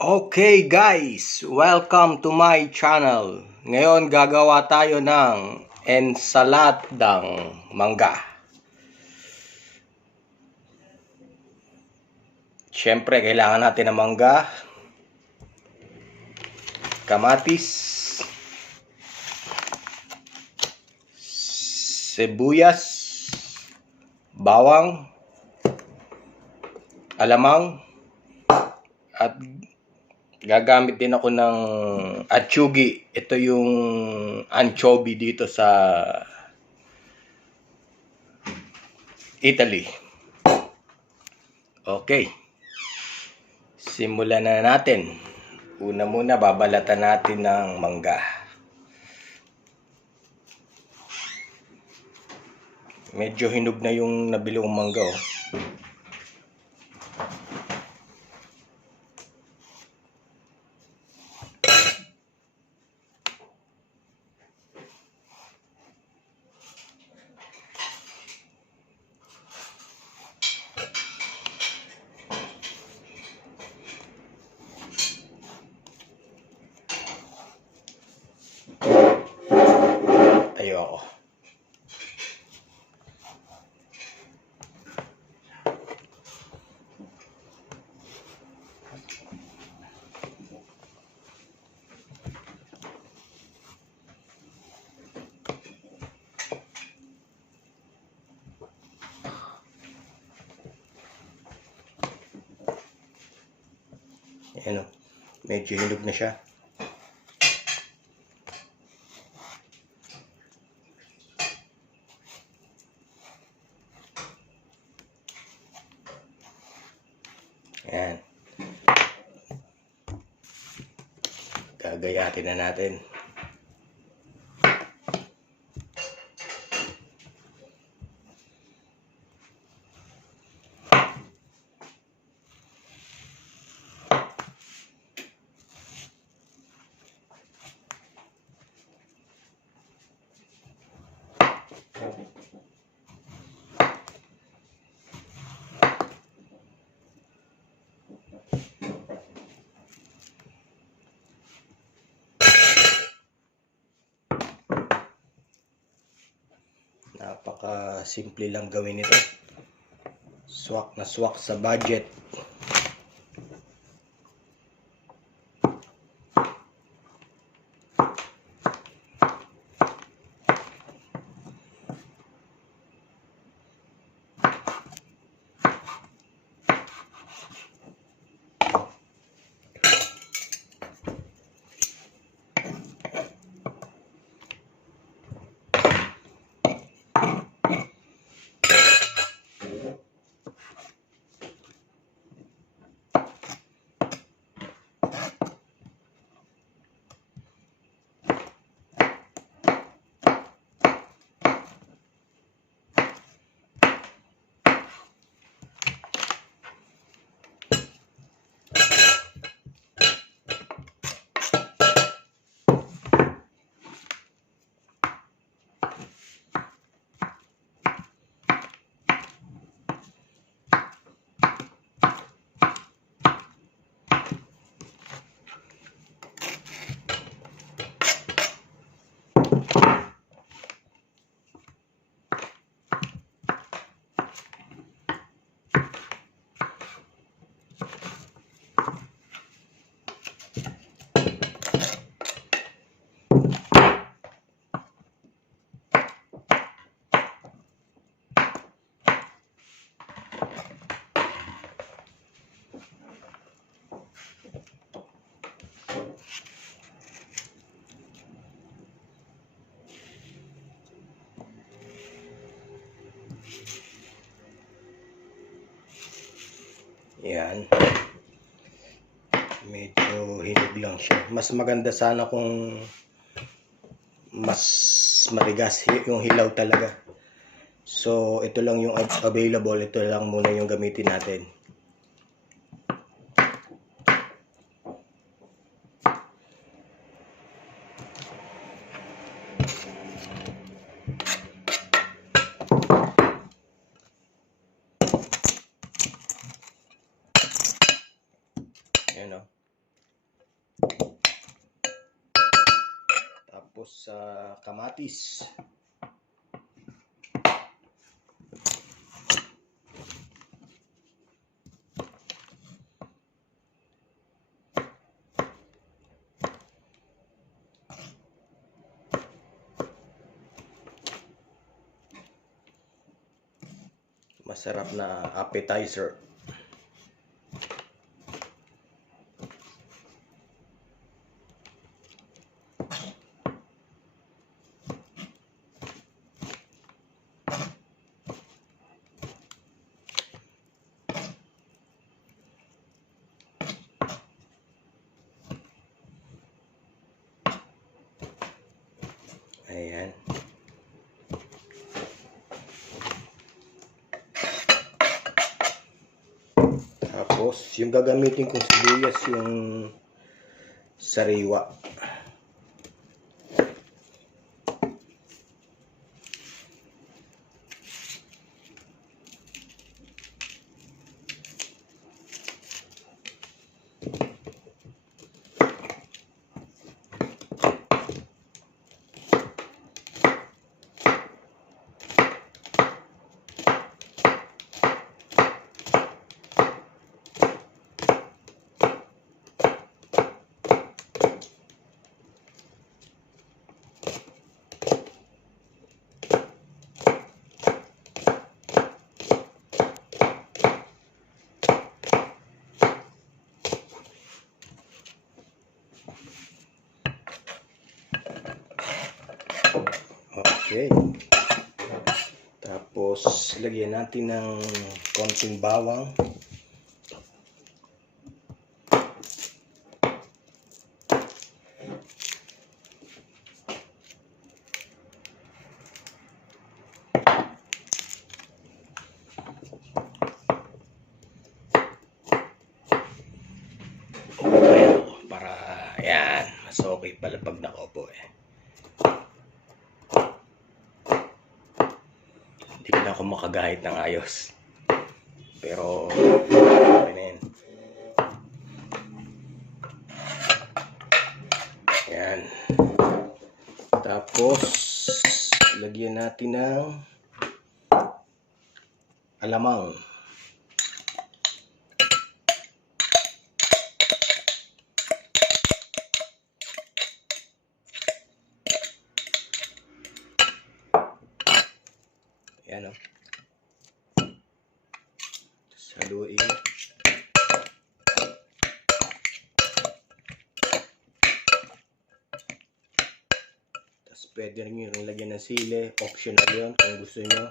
Okay guys, welcome to my channel. Ngayon gagawa tayo ng ensaladang mangga. Siyempre kailangan natin ng mangga, kamatis, sibuyas, bawang, alamang, at gagamit din ako ng achugi. Ito yung anchovy dito sa Italy. Okay. Simulan na natin. Una muna babalatan natin ng mangga. Medyo hinog na yung nabili kong mangga, oh. Tayo ako. Ayan, o. Medyo hinog na siya. Ayan. Gagayatin na natin. Napaka simple lang gawin ito. Swak na swak sa budget. Yan. Medyo hinog lang siya. Mas maganda sana kung mas matigas yung hilaw talaga. So, ito lang yung available. Ito lang muna yung gamitin natin. Ayan, o. Tapos kamatis. Masarap na appetizer. Ayan. Tapos, yung gagamitin kong sibuyas, yung sariwa. Okay. Tapos, lagyan natin ng konting bawang. Para, yan. Mas okay pala pag nakaupo eh. Hindi na ako makagahit ng ayos. Pero, okay na yan. Yan. Tapos, lagyan natin ng alamang. Yan o. Haluin. Tapos pwede rin yung lagyan ng sili. Optional yun kung gusto nyo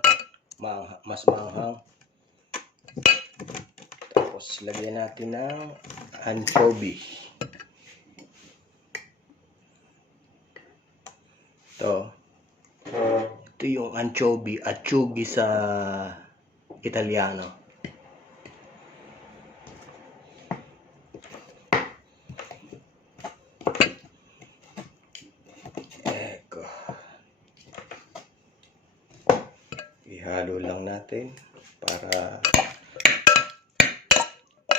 mas maanghang. Tapos lagyan natin ng anchovy. Ito yung anchovy, achugi sa Italiano. Eko. Ihalo lang natin para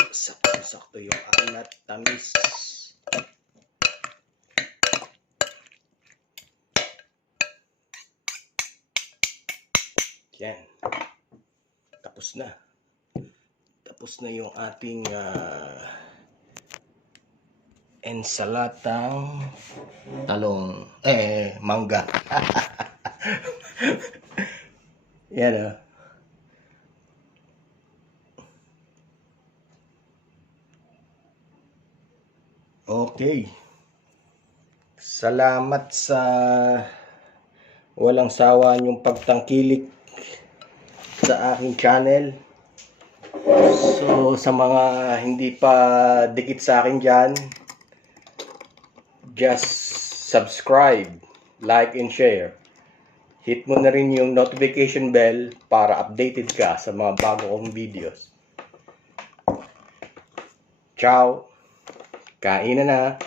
sakto-sakto yung alat, tamis. Yan. Tapos na. Tapos na yung ating ensaladang mangga. Yan Okay. Salamat sa walang sawa niyong pagtangkilik sa aking channel. So, sa mga hindi pa dikit sa akin dyan, just subscribe, like, and share. Hit mo na rin yung notification bell para updated ka sa mga bago kong videos. Ciao! Kain na!